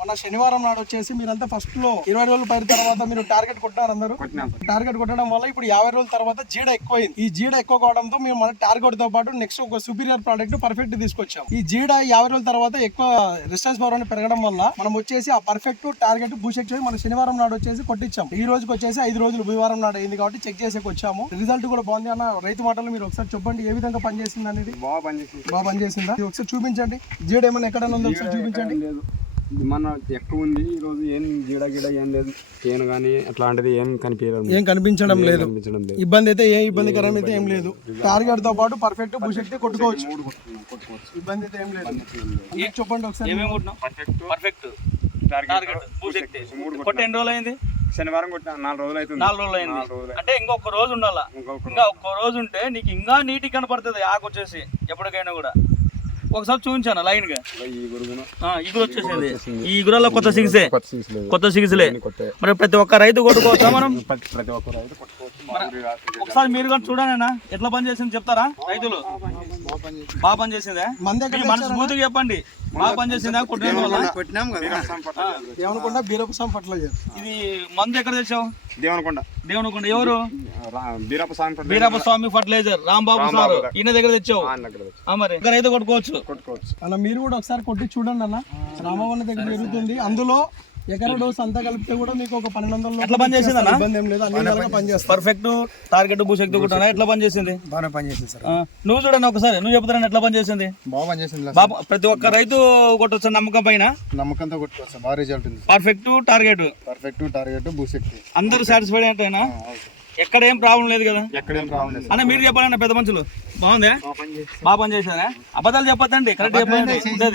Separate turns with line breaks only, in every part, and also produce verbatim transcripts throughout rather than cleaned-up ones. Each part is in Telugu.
మన శనివారం నాడు వచ్చేసి మీరంతా ఫస్ట్ లో ఇరవై రోజులు పైన తర్వాత మీరు టార్గెట్ కొట్టారు అందరూ. టార్గెట్ కొట్టడం వల్ల ఇప్పుడు యాభై రోజుల తర్వాత జీడ ఎక్కువైంది. ఈ జీడ ఎక్కువ కావడంతో మేము మన టార్గెట్ తో పాటు నెక్స్ట్ ఒక సుపీరియర్ ప్రోడక్ట్ పర్ఫెక్ట్ తీసుకొచ్చాం. ఈ జీడ యాభై రోజుల తర్వాత ఎక్కువ రెసిస్టెన్స్ పవర్ అనేది పెరగడం వల్ల మనం వచ్చేసి ఆ పర్ఫెక్ట్ టార్గెట్ బూషెక్ చేసి మన శనివారం నాడు వచ్చేసి కొట్టించాం. ఈ రోజుకి వచ్చేసి ఐదు రోజులు బుధవారం నాడు అయింది కాబట్టి చెక్ చేసేకి వచ్చాము. రిజల్ట్ కూడా బాగుంది అన్న. రైతు మాటలు మీరు ఒకసారి చెప్పండి ఏ విధంగా పనిచేసింది అనేది.
బాగా పనిచేసింది.
బాగా పనిచేసిందా? ఒకసారి చూపించండి. జీడ ఏమైనా ఎక్కడ ఉందో ఒకసారి చూపించండి.
మన ఎక్కువ ఉంది ఈ రోజు. ఏం జీడ గిడ ఏం లేదు, తేను కానీ అట్లాంటిది ఏం కనిపించడం
ఏం కనిపించడం లేదు. ఇబ్బంది అయితే ఏ ఇబ్బందికరం అయితే ఏం లేదు. టార్గెట్ తో పాటు పర్ఫెక్ట్ బుషెక్ కొట్టుకోవచ్చు. ఇబ్బంది అయితే ఏం లేదు. చెప్పండి ఒకసారి.
పర్ఫెక్ట్ టార్గెట్ బుషెక్ కొట్టి ఎన్ని రోజులు అయింది?
శనివారం కొట్టిన నాలుగు రోజులు అవుతుంది.
నాలుగు రోజులు అయింది అంటే ఇంకొక రోజు ఉండాలా. ఇంకా ఒక్క రోజు ఉంటే నీకు ఇంకా నీటి కనపడుతుంది ఆకు వచ్చేసి ఎప్పటికైనా కూడా. ఒకసారి చూపించాను లైన్ గా ఇగురు వచ్చేసింది. ఈ ఇగురలో కొత్త సిగిసే కొత్త సిగిసలే. మరి ప్రతి ఒక్క రైతు కొట్టుకోవచ్చా మనం?
ప్రతి ఒక్క రైతు కొట్టుకోవచ్చు.
ఒకసారి మీరు కూడా చూడండి ఎట్లా పని చేసింది చెప్తారా? రైతులు బాగా పని చేసిందే. మనసు స్మూత్గా చెప్పండి. బాగా పని చేసిందా? కొట్టిన వల్ల
దేవనకొండ బీరప్పస్వామి ఫర్టిలైజర్.
ఇది మందు ఎక్కడ తెచ్చావు?
దేవనకొండ.
దేవనకొండ ఎవరు?
బీరప్పస్వామి
బీరప్పస్వామి ఫర్టిలైజర్ రాంబాబు సార్ ఈయన దగ్గర తెచ్చావు. మరి రైతు కొట్టుకోవచ్చు.
కొట్టుకోవచ్చు
అలా మీరు కూడా ఒకసారి కొట్టి చూడండి అన్న. రామవన్న దగ్గర జరుగుతుంది. అందులో ఎకర డోస్ అంతా కలిపితే కూడా మీకు ఒక పన్నెండు వందలు
ఎట్లా పని చేసింది అన్న?
ఇబ్బంది ఏం లేదు. అన్ని విధాలుగా పని చేస్తారు.
పర్ఫెక్ట్ టార్గెట్ బూషెక్ కూడా ఎట్లా పని చేసింది?
బాగా పని చేసింది సార్.
నువ్వు చూడండి ఒకసారి. నువ్వు చెప్తారని ఎట్లా పని చేసింది?
బాగా పని చేసింది.
బాబా ప్రతి ఒక్క రైతు కొట్టొచ్చు నమ్మకం పైన.
నమ్మకంతో కొట్టుకోవచ్చు. బాగా రిజల్ట్ ఉంది.
పర్ఫెక్ట్ టార్గెట్
పర్ఫెక్ట్ టార్గెట్ బూషెక్
అందరూ సాటిస్ఫైడ్ అంటేనా? ఎక్కడ ఏం ప్రాబ్లం లేదు కదా
ఎక్కడేం ప్రాబ్లం లేదు
అన్న. మీరు చెప్పాలన్న పెద్ద మనుషులు బాగుందా? బాగా పని చేశారా? అబద్ధాలు చెప్పొద్దండి, కరెక్ట్ చెప్పండి.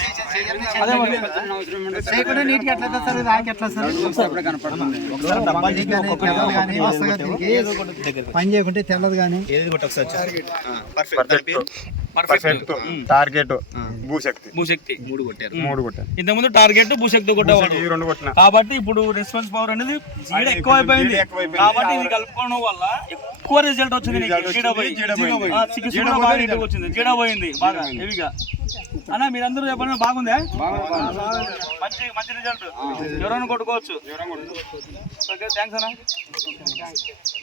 పని చేయకుంటే తెల్లదు కానీ
టార్గెట్ భూశక్తి
భూశక్తి మూడు కొట్టారు.
మూడు కొట్టారు.
ఇంతకుముందు టార్గెట్ భూశక్తి కొట్టేవాడు.
రెండు కొట్టిన
కాబట్టి ఇప్పుడు రెస్పాన్స్ పవర్ అనేది జీడ ఎక్కువ అయిపోయింది. కాబట్టి ఇది కలుపుకోవడం వల్ల ఎక్కువ రిజల్ట్ వచ్చింది. జీడ పోయి వచ్చింది. జీడ పోయింది బాగా హెవీగా. అన్న మీరందరూ చెప్పండి బాగుందా? మంచి మంచి రిజల్ట్. ఎవరైనా కొట్టుకోవచ్చు. ఓకే థ్యాంక్స్ అన్న.